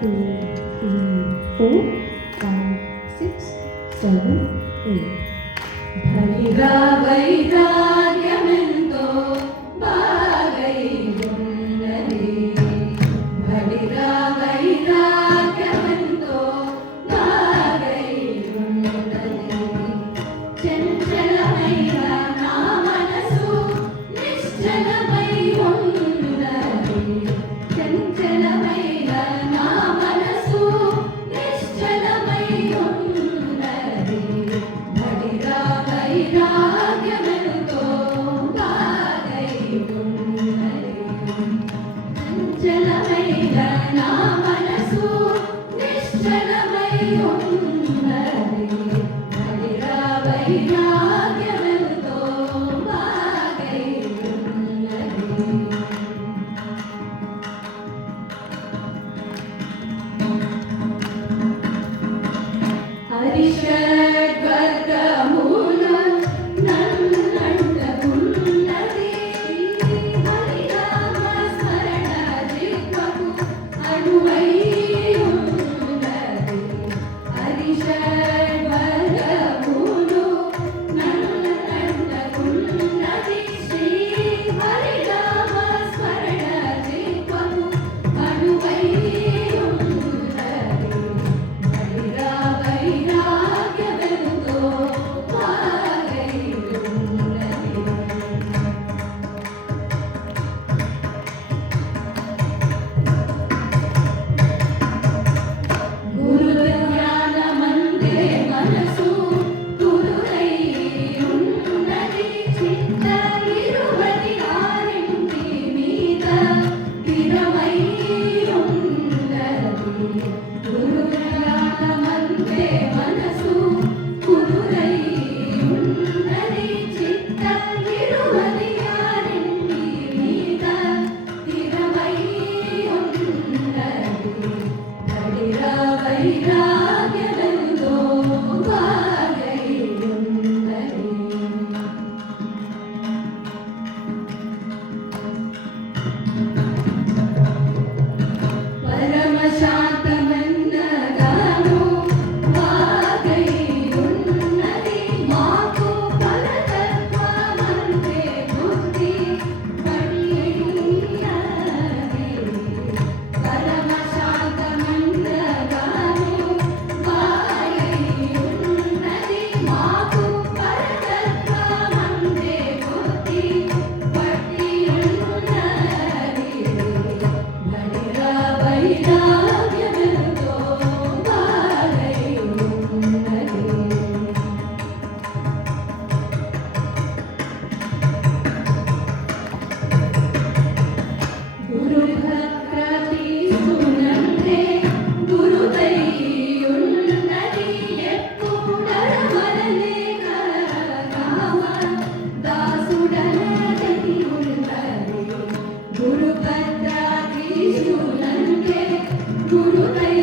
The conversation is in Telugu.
2, 3, 4, 5, 6, 7, 8. భరిగా వైరాగ్యమెంతో బాగై ఉన్నది. భరిగా వైరాగ్యమెంతో బాగై ఉన్నది. చంచలమైన నా మనసు నిశ్చలమై ఉన్నది. చంచలమైన నా మనసు నిశ్చలమై ఉన్నది. భరిగా వైరాగ్యమెంతో బాగై ఉన్నది. చంచలమైన నా మనసు నిశ్చలమై ఉన్నది. భరిగా వైరాగ్యమెంతో బాగై ఉన్నది. హరిషడ్వర్గములు నన్నంటకున్నది. హరినామ స్మరణ జిహ్వకు అణువై ఉన్నది. హరిషడ్వర్గములు నన్నంటకున్నది. శ్రీ హరినామ స్మరణ జిహ్వకు అణువై ఉన్నది. భరిగా వైరాగ్యమెంతో బాగై ఉన్నది. గురు ధ్యానమందే మనసు గురురై ఉన్నది. చిత్త ఇరువది ఆరింటి మీద స్థిరమై ఉన్నది. గురు ధ్యానమందే మనసు గురురై ఉన్నది. చిత్త ఇరువది ఆరింటి మీద స్థిరమై ఉన్నది. భరిగా వైరాగ్యమెంతో బాగై ఉన్నది. పరమ శాంతమన్నగాను బాగై ఉన్నది. మాకు పరతత్వమంతే బుద్ధి పడియున్నది. పరమ శాంతమన్నగాను బాగై ఉన్నది. మాకు పరతత్వమంతే బుద్ధి పడియున్నది. భరిగా వైరాగ్యమెంతో బాగై ఉన్నది. గురు భక్తిస్తున్నంతే గురుదై ఉన్నది. ఎప్పుడరమరలే కామ దాసుడనదై ఉన్నది. గురు భక్తిస్తున్నంతే గురుదై